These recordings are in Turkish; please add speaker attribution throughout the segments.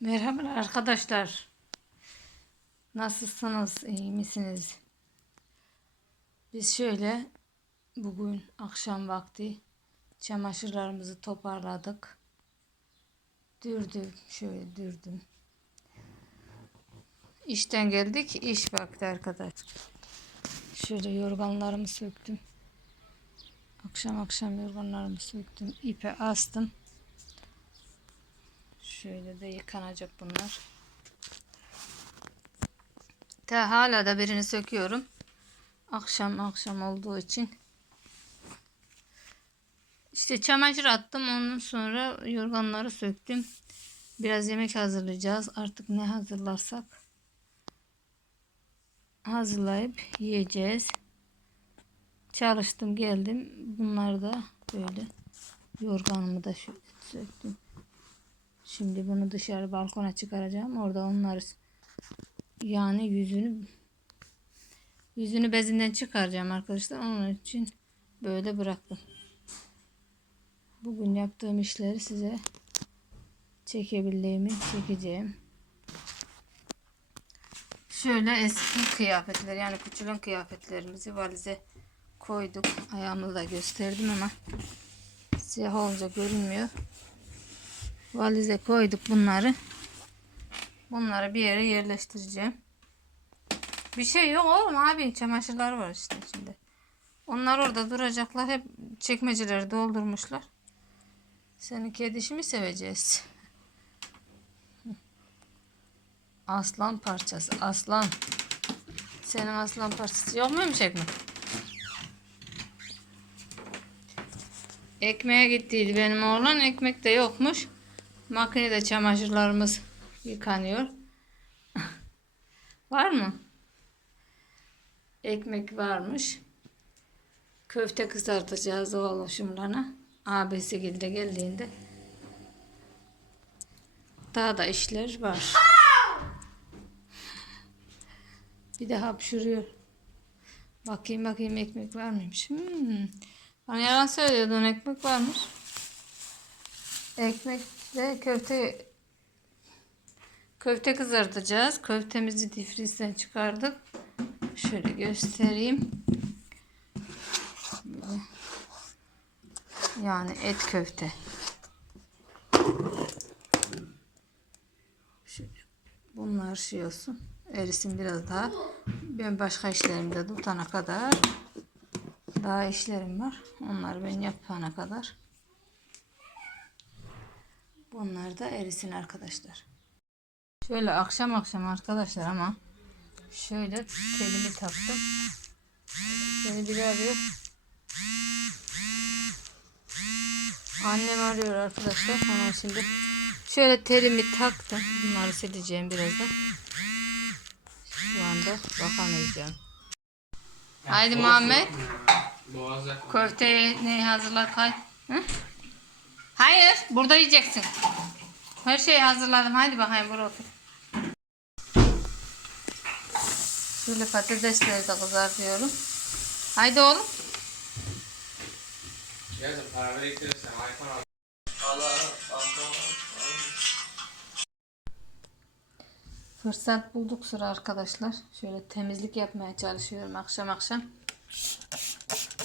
Speaker 1: Merhaba arkadaşlar. Nasılsınız? İyi misiniz? Biz şöyle bugün akşam vakti çamaşırlarımızı toparladık. Dürdüm, şöyle dürdüm. İşten geldik, iş vakti arkadaş. Şöyle yorganlarımı söktüm. Akşam akşam yorganlarımı söktüm. ipe astım. Şöyle de yıkanacak bunlar. Ta hala da birini söküyorum. Akşam akşam olduğu için. İşte çamaşır attım. Ondan sonra yorganları söktüm. Biraz yemek hazırlayacağız. Artık ne hazırlarsak hazırlayıp yiyeceğiz. Çalıştım geldim. Bunlar da böyle yorganımı da şöyle söktüm. Şimdi bunu dışarı balkona çıkaracağım. Orada onları yani yüzünü yüzünü bezinden çıkaracağım arkadaşlar. Onun için böyle bıraktım. Bugün yaptığım işleri size çekebildiğimi çekeceğim. Şöyle eski kıyafetler yani küçülen kıyafetlerimizi valize koyduk. Ayağımı da gösterdim ama siyah olunca görünmüyor. Valize koyduk bunları. Bunları bir yere yerleştireceğim. Bir şey yok oğlum abi çamaşırlar var işte içinde. Onlar orada duracaklar. Hep çekmeceleri doldurmuşlar. Senin kedişi mi seveceğiz? Aslan parçası. Aslan. Senin aslan parçası yok muymuş ekmek? Ekmeğe gittiydi benim oğlan. Ekmek de yokmuş. Makinede çamaşırlarımız yıkanıyor. Var mı? Ekmek varmış. Köfte kızartacağız o oluşumlarına. Abisi de geldiğinde. Daha da işler var. Bir de hapşırıyor. Bakayım bakayım ekmek var mıymış. Hmm. Bana yalan söylüyordun ekmek varmış. Ekmekle köfte köfte kızartacağız. Köftemizi difrizden çıkardık. Şöyle göstereyim. Yani et köfte. Şöyle. Bunlar şey olsun. Erisin biraz daha. Ben başka işlerimde tutana kadar daha işlerim var. Onları ben yapana kadar. Bunlar da erisin arkadaşlar. Şöyle akşam akşam arkadaşlar ama şöyle telimi taktım. Beni biri arıyor. Annem arıyor arkadaşlar. Hemen şimdi şöyle terimi taktım. Bunları sileceğim birazdan. Şu anda bakamayacağım. Haydi Muhammed.
Speaker 2: Boğaza
Speaker 1: Köfteyi neyi hazırlar kay? Hı? Hayır, burada yiyeceksin. Her şeyi hazırladım. Haydi bakayım buraya otur. Şöyle patatesleri de kızartıyorum. Haydi oğlum. Fırsat bulduk sıra arkadaşlar. Şöyle temizlik yapmaya çalışıyorum akşam akşam.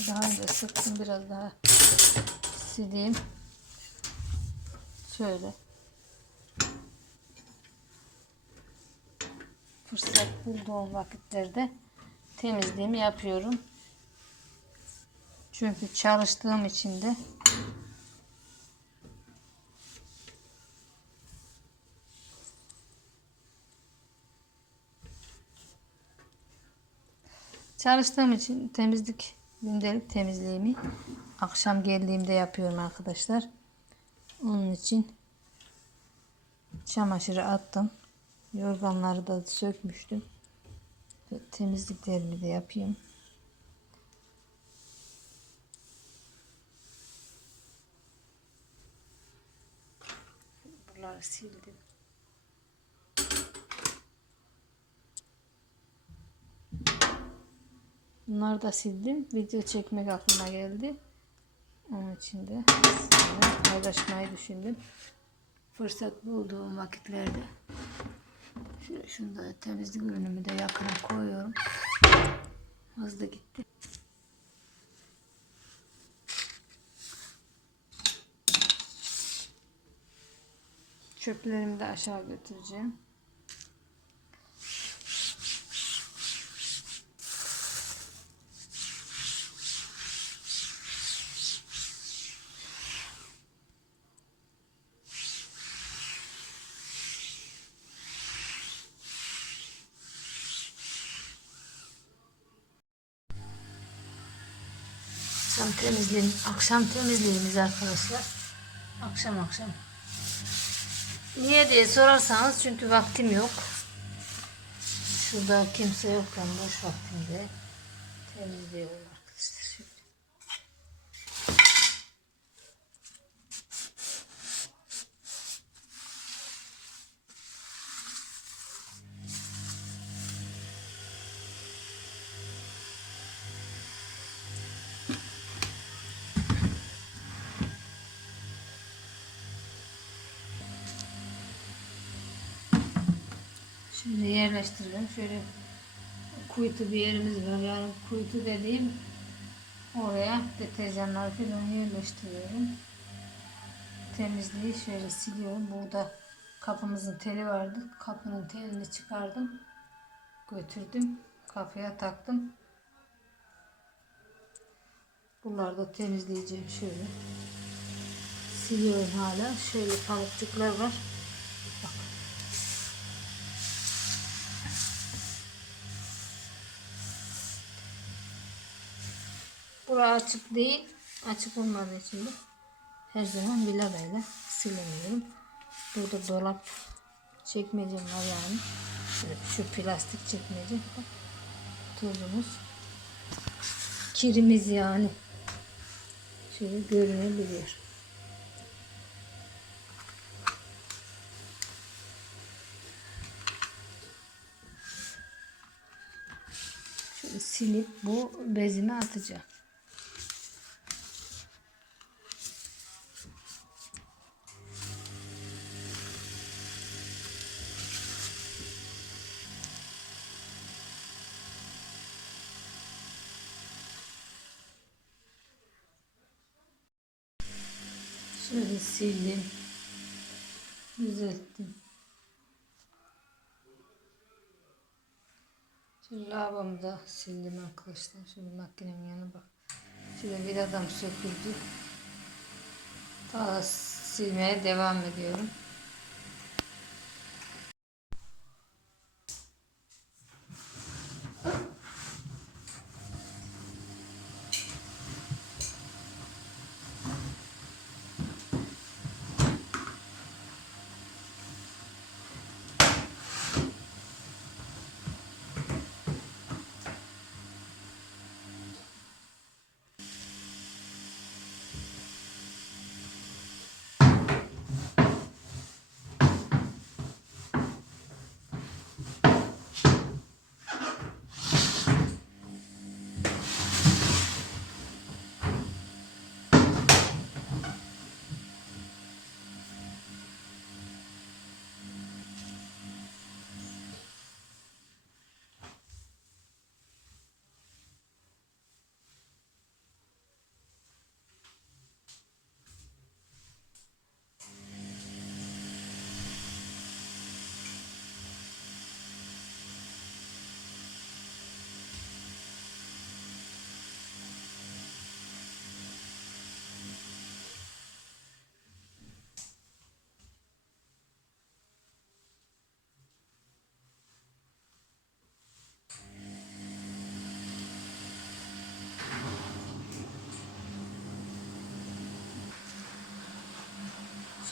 Speaker 1: Daha önce sıktım biraz daha sileyim. Şöyle. Fırsat bulduğum vakitlerde temizliğimi yapıyorum. Çünkü çalıştığım için de Çalıştığım için temizlik gündelik temizliğimi akşam geldiğimde yapıyorum arkadaşlar. Onun için çamaşırı attım. Yorganları da sökmüştüm. Temizliklerimi de yapayım. Buraları sildim. Bunları da sildim. Video çekmek aklıma geldi. Onun için de sizinle paylaşmayı düşündüm. fırsat bulduğum vakitlerde şöyle şunu da temizlik ürünümü de yakına koyuyorum. Hızlı gitti. Çöplerimi de aşağı götüreceğim. Temizliğim, akşam temizliğimiz arkadaşlar. Akşam akşam. Niye diye sorarsanız çünkü vaktim yok. Şurada kimse yokken boş vaktimde temizliyorum Şimdi yerleştirdim. Şöyle kuytu bir yerimiz var. Yani kuytu dediğim oraya deterjanlar falan yerleştiriyorum. Temizliği şöyle siliyorum. Burada kapımızın teli vardı. Kapının telini çıkardım. Götürdüm. Kapıya taktım. Bunları da temizleyeceğim şöyle. Siliyorum hala. Şöyle kalıpçıklar var. Bura açık değil. Açık olmadığı için de her zaman bilabayla silemiyorum. Burada dolap çekmecem var yani. Şu plastik çekmece. Tozumuz. Kirimiz yani. Şöyle görünebiliyor. Şöyle silip bu bezimi atacağım. Şöyle sildim. Düzelttim. Şimdi lavabomu da sildim arkadaşlar. Şimdi makinemin yanına bak. Şöyle bir adam söküldü. Daha silmeye devam ediyorum.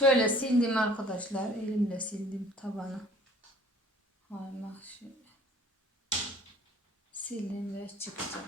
Speaker 1: Şöyle sildim arkadaşlar. Elimle sildim tabanı. Haymak şöyle. Sildim ve çıkacağım.